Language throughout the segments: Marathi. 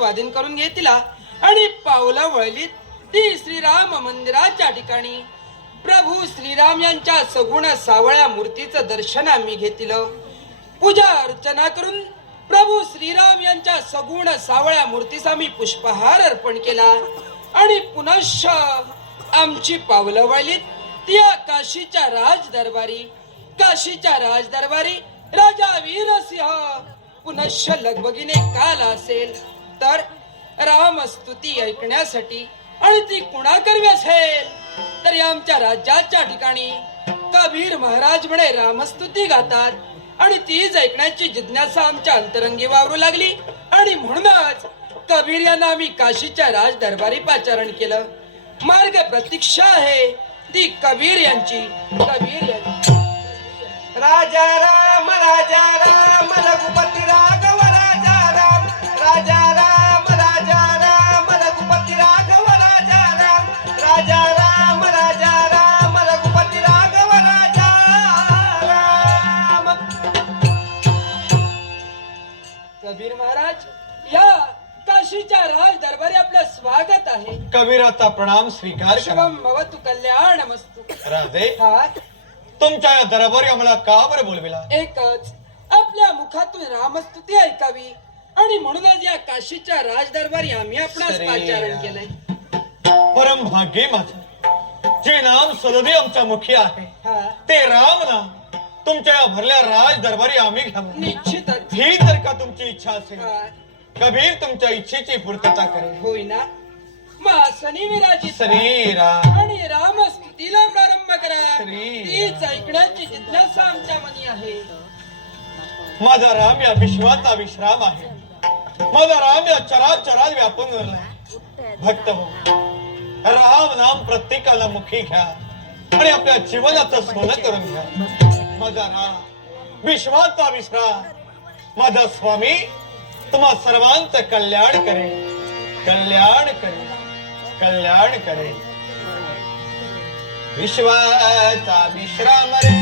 स्वाधीन करून घेतला आणि पावला वळली ती श्रीराम मंदिराच्या ठिकाणी. प्रभू श्रीराम यांच्या सगुण सावळ्या मूर्तीचं दर्शन आम्ही घेतलं. पूजा अर्चना करून प्रभू श्रीराम यांच्या सगुण सावळ्या मूर्तीचा आम्ही पुष्पहार अर्पण केला. आणि पुनश्च आमची पावलं वळलीत त्या काशीच्या राज दरबारी काशीच्या राज दरबारी राजा वीरसिंह. पुनश्च लगबगीने काल असेल. नंतर रामस्तुती ऐकण्यासाठी आणि ती कुणाकरवी असेल तर या आमच्या राज्याच्या ठिकाणी कबीर महाराज म्हणे रामस्तुती गातात आणि तीच ऐकण्याची जिज्ञासा आमच्या अंतरंगी वावरू लागली. आणि म्हणूनच कबीर यांना आम्ही काशीच्या राज दरबारी पाचारण केलं. मार्ग प्रतीक्षा आहे ती कबीर यांची. कबीर यांची. राजा राम राजा राम. कबीराचा प्रणाम स्वीकार करा. शुभम भवतु कल्याण मस्तु राजे तुमच्या या दरबारी आम्हाला का बरं बोलविला? एकच आपल्या मुखातून रामस्तुती ऐकावी. आणि म्हणूनच या काशीच्या राज दरबारी आम्ही आपणास पाचारण. केलंय. परम भाग्य माझं. जे नाम सददी आमच्या मुखी आहे हा. ते राम नाम तुमच्या या भरल्या राज दरबारी आम्ही घ्यावं. निश्चितच. ही जर का तुमची इच्छा असेल हा, कबीर तुमच्या इच्छेची पूर्तता करेल. होय ना विराजित श्री राम आणि रामस्तुतीला प्रारंभ करा. श्री तीच ऐकण्याची जिज्ञासा आमच्या मनी आहे. माझा राम या विश्वाचा विश्राम आहे. माझा राम या चराचरात व्यापून उरलाय भक्त हो. राम नाम प्रत्येकाला मुखी घ्या. आणि आपल्या जीवनाचं सोनं करून घ्या. माझा राम विश्वाचा विश्राम. माझा स्वामी तुम्हा सर्वांचं कल्याण करेल कल्याण करेल कल्याण करेल विश्वाचा विश्राम रे।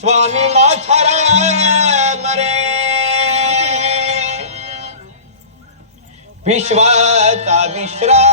स्वामी माझा मरे विश्वाचा विश्राम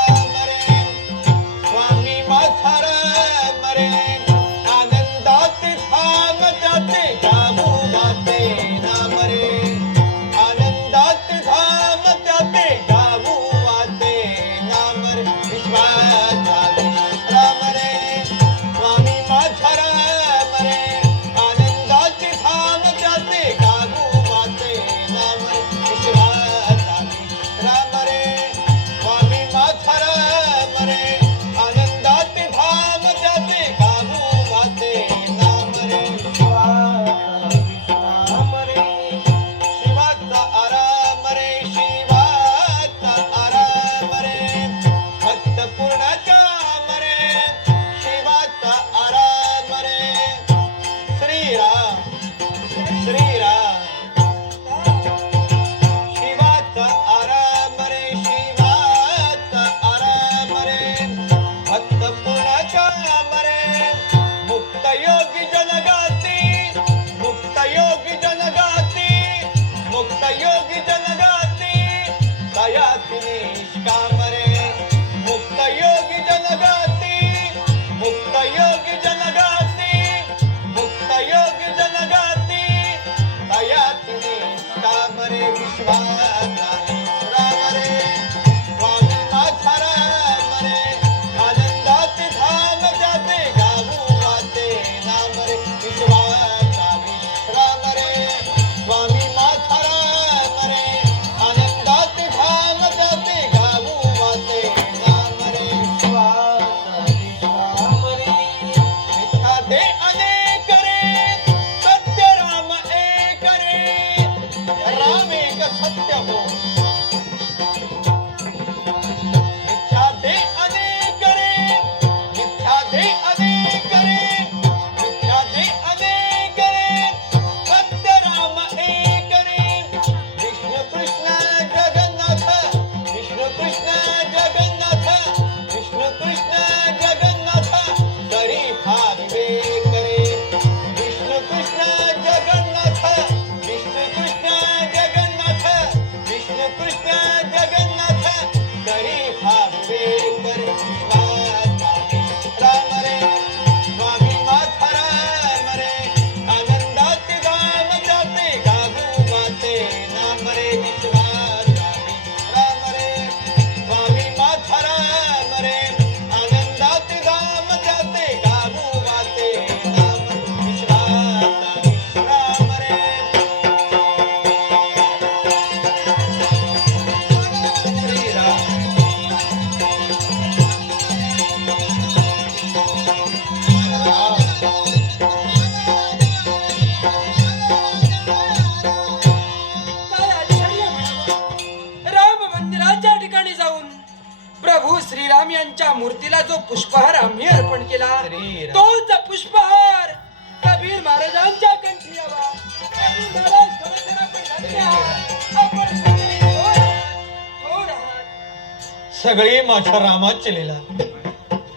सगळी माझ्या रामाची लीला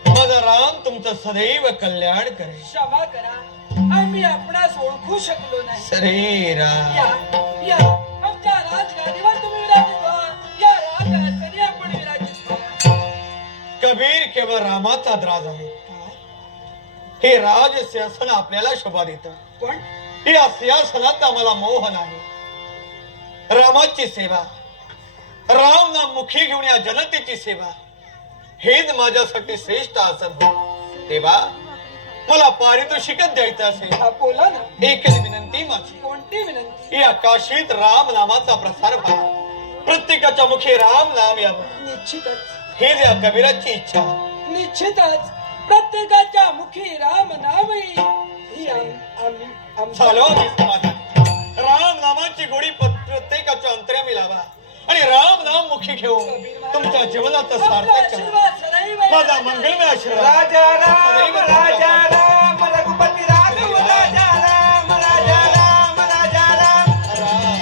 माझा राम तुमचं सदैव कल्याण करे क्षमा करा. आम्ही आपणास ओळखू शकलो नाही. श्रीराम या या. आमच्या राजगादीवर तुम्ही विराजित व्हा. या राजहस्ताने आपण विराजित व्हा. कबीर केवळ रामाचा द्राज आहे. हे राज सिंहासन आपल्याला शोभा देत. पण या सिंहासनात आम्हाला मोह नाही. रामाची सेवा. राम नाम मुखी घेऊन या जनतेची सेवा. हेच माझ्यासाठी श्रेष्ठ आसन तेव्हा मला पारितोषिकच द्यायचं असेल. हा बोला ना. एकच विनंती माझी. कोणती विनंती? या काशीत राम नामाचा प्रसार व्हावा प्रत्येकाच्या मुखी राम नाम यावं. निश्चितच. ही या कबीराची इच्छा निश्चितच. प्रत्येकाच्या मुखी राम नाम येईल ही आम- आम्ही समाधान. राम नामाची गोडी प्रत्येकाच्या अंतर्यामी लावा. आणि राम नाम मुखी घेऊन तुमच्या जीवनाचं आपला सार्थक करा माझा मंगलमय आशीर्वाद. राजा राम राजा राम रघुपती राघव राजा राम राजा राम राजा राम. राम.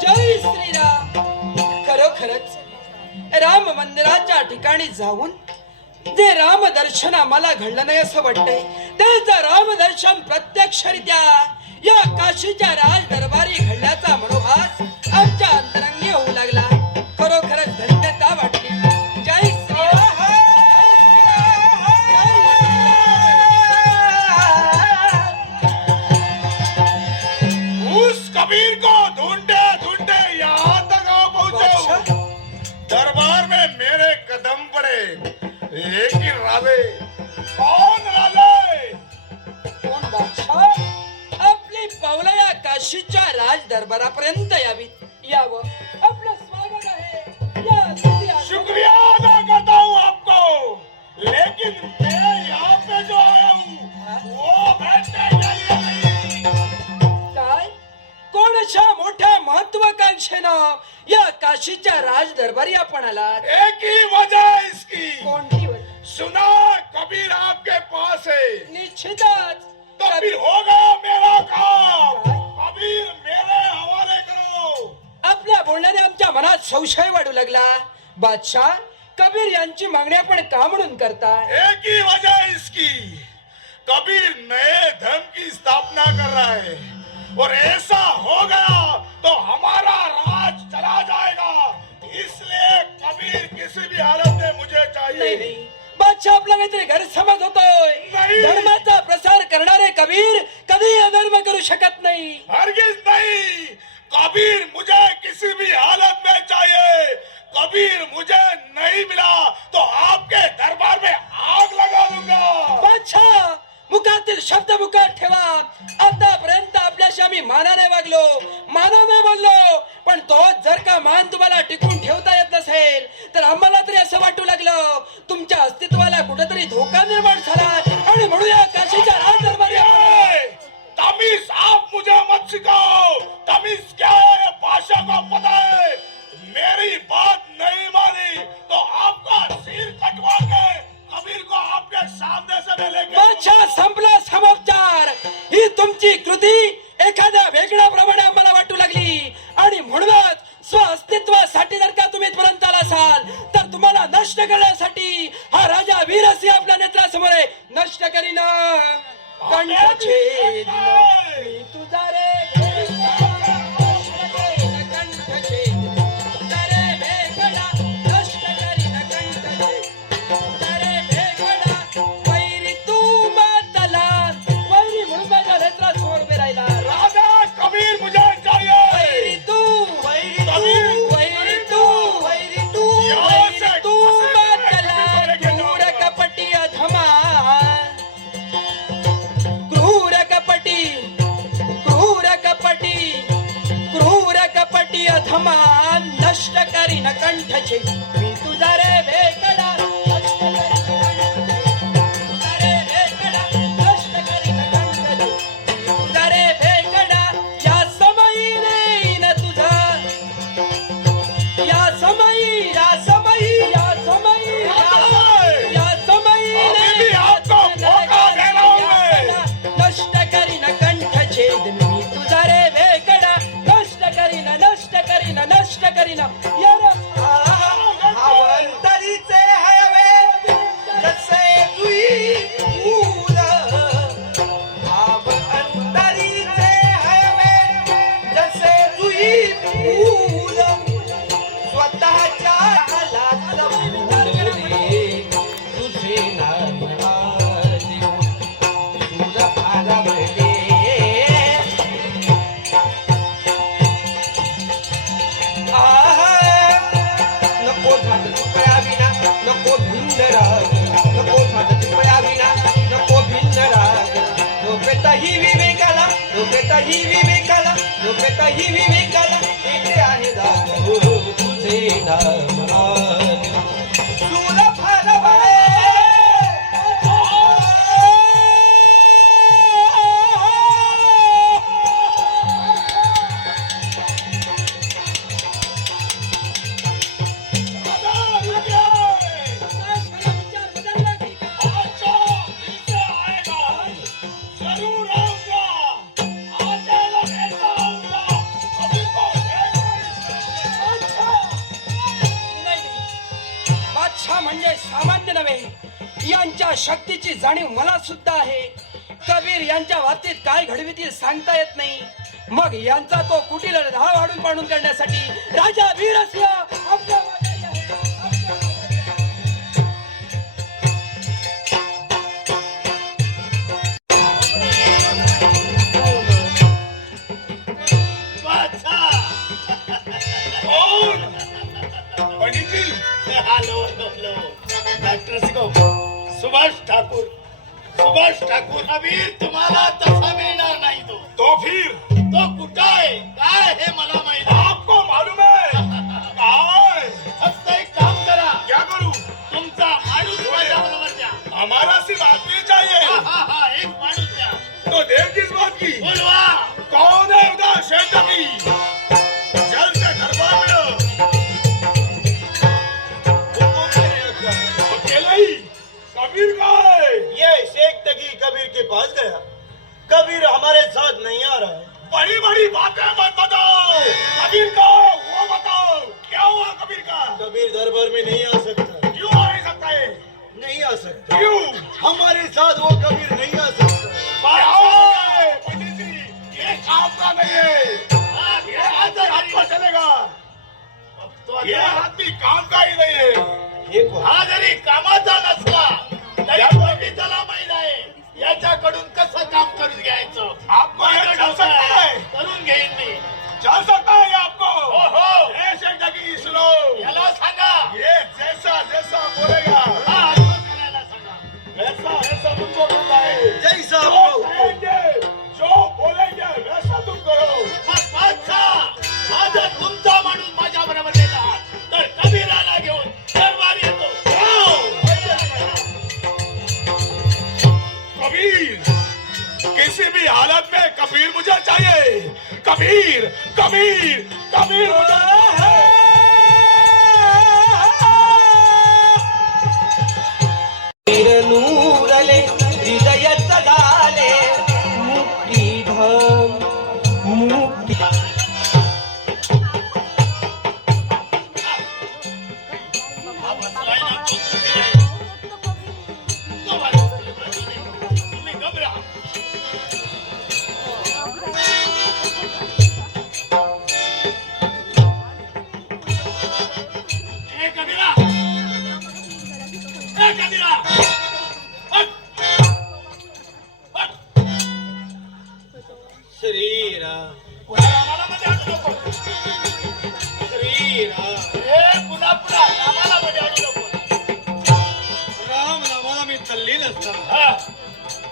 जय श्रीराम. खरोखरच राम मंदिराच्या ठिकाणी जाऊन जे राम दर्शन आम्हाला घडलं नाही असं वाटतंय त्याच राम दर्शन प्रत्यक्षरित्या या काशीच्या राज दरबारी घडल्याचा मनोभास आमच्या दरबारापर्यंत यावीत यावं आपलं स्वागत आहे. शुक्रिया अदा करता हूँ आपको. लेकिन मैं यहाँ पे जो आया हूँ वो बैठने के लिए नहीं। काय? कोण अशा मोठ्या महत्वाकांक्षेनं या काशीच्या राज दरबारी आपण आलात एक ही वजह है इसकी। कोणती वजह? सुना कबीर आपके पास है। निश्चितच. तो फिर होगा मनात संशय वाढू लागला. बादशाह कबीर यांची मागणी आपण का म्हणून करताय? एक ही वजह है इसकी. कबीर नए धर्म की स्थापना कर रहा है। और ऐसा हो गया तो हमारा राज चला जाएगा। इसलिए कबीर किसी भी हालत में मुझे चाहिए। नाही बादशाह आपला काहीतरी गैरसमज होतोय नाही. धर्माचा प्रसार करणारे कबीर कधी अधर्म करू शकत नाही। हरगिज नहीं। कबीर मुझे किसी भी हालत में चाहिए। ही तुमची Y vivir यांच्या शक्तीची जाणीव मला सुद्धा आहे. कबीर यांच्या बाबतीत काय घडवितील सांगता येत नाही. मग यांचा तो कुटील धाव वाढून पाडून करण्यासाठी राजा वीर असला मागे सुभाष ठाकूर. सुभाष ठाकूर. अबीर तुम्हाला तसा मिळणार नाही तो. तो फिर. तो कुठं आहे काय हे मला माहीत. आपको मालूम है काय? फक्त एक काम करा. क्या करूं? तुमचा माणूस माझ्या बरोबर द्या. हमारा सिर्फ आदमी चाहिए. हा हा एक माणूस द्या. तो देर किस बात की? बोलवा. कौन है उधर पास गया कबीर हमारे साथ नहीं आ रहा है। बड़ी बड़ी बातें मत बताओ। कबीर का वो बताओ। क्या हुआ कबीर का? कबीर दरबार में नहीं आ सकता। क्यों आ नहीं सकता है? नहीं आ सकता। क्यों? हमारे साथ वो कबीर नहीं आ सकता। पंडित जी। ये काम का नहीं है। ये आदमी आपको चलेगा। तो ये आदमी काम का ही नहीं है। ये कौन? हा जरी कामाचा नसला। आहे याच्याकडून कसं काम करून घ्यायचं? आपको ये चल सकता. है करून घेईन मी. चल सकता है ये आपको हो हो कबीर कबीर कबीर मुझे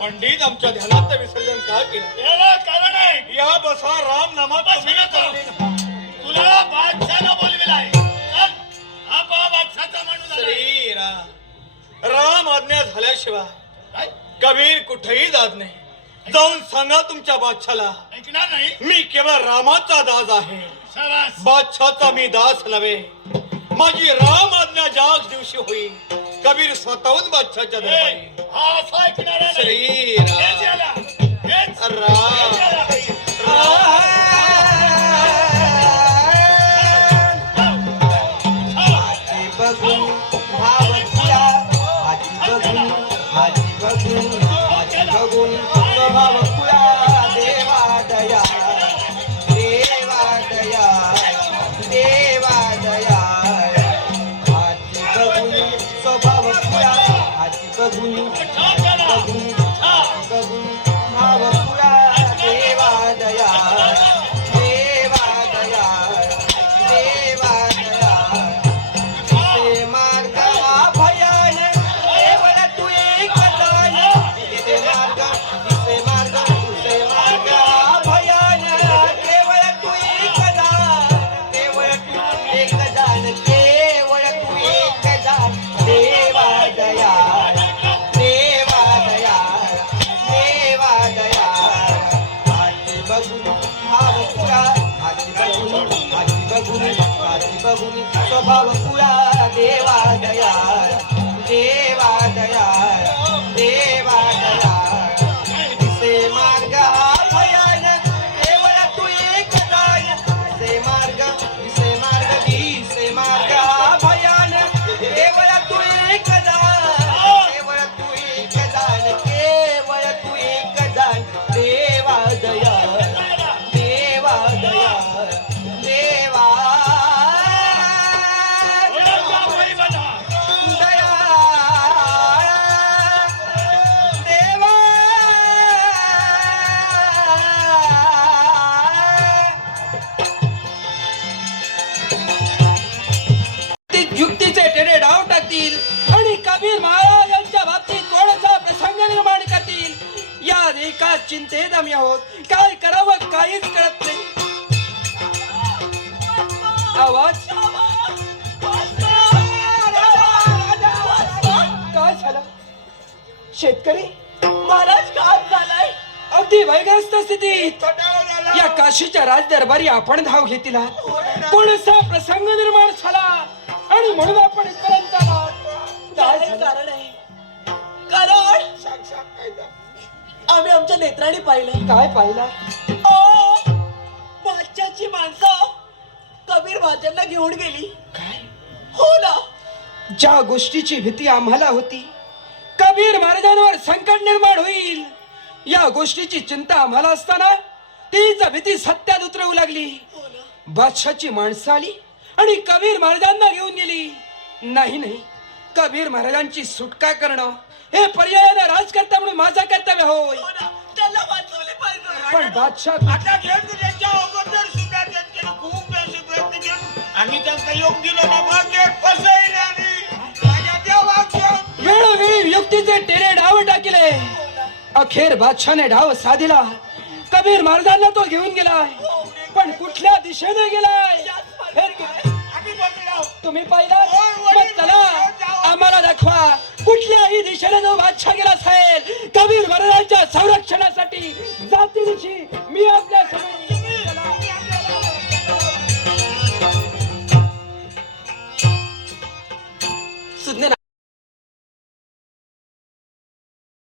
पंडित आमच्या ध्यानात विसर्जन का केलं? याला कारण आहे. या बसा राम बस. तल्लीन. तुला बादशाला बोलविलाय चल हा पहा बादशाचा माणूस आलाय. श्री राम राम आज्ञा झाल्याशिवाय काय? कबीर कुठेही जात नाही. जाऊन सांगा तुमच्या बादशाला. ऐकणार नाही? मी केवळ रामाचा दास आहे. शाबास बादशाचा मी दास नव्हे. माझी राम आज्ञा ज्याच दिवशी होईल कबीर स्वतःहून बादशाच्या हा श्री करतील आणि कबीर महाराज यांच्या बाबतीत कोणाचा प्रसंग निर्माण करतील? या एका चिंतेत आम्ही आहोत. काय करावं काहीच कळत नाही. आवाज? काय झालं? शेतकरी महाराज काय झालाय? अगदी वैग्रस्त स्थितीत. या काशीच्या राजदरबारी आपण धाव घेतील कोणसा प्रसंग निर्माण झाला? आणि म्हणून आपण काय? कारण आहे. कारण आम्ही आमच्या नेत्राने पाहिलं. काय पाहिला? ओ बादशाची माणसं कबीर भाज्यांना घेऊन गेली. काय? हो ना. ज्या गोष्टीची भीती आम्हाला होती कबीर महाराजांवर संकट निर्माण होईल. या गोष्टीची चिंता आम्हाला असताना तीच भीती सत्यात उतरवू लागली. हो ना. बादशाची माणसं आली आणि कबीर महाराजांना घेऊन गेली. नाही नाही. कबीर महाराजांची सुटका करणं? हे पर्यायाने राजकर्ता म्हणून माझं कर्तव्य होय. हो ना त्याला वाचवले पाहिजे. पण बादशाह आता घेऊन त्यांच्या अगोदर सुद्धा त्यांचे खूप पैसे प्रयत्न केले. आणि त्यांचा योग दिला ना बघ गेट फसवले आणि माझ्या देवाचं वेळोवेळी युक्तीचे टेरे डाव टाकले. अखेर बादशाने डाव साधिला. कबीर महाराजांना तो घेऊन गेलाय. पण कुठल्या दिशेने गेलाय? हे तु- आम्ही बघलो तुम्ही पाहिला मग चला. आम्हाला दाखवा. कुठल्याही दिशेने जो बादशाह गेला असेल कबीर महाराजांच्या संरक्षणासाठी जातीनिशी मी आपल्यासमोर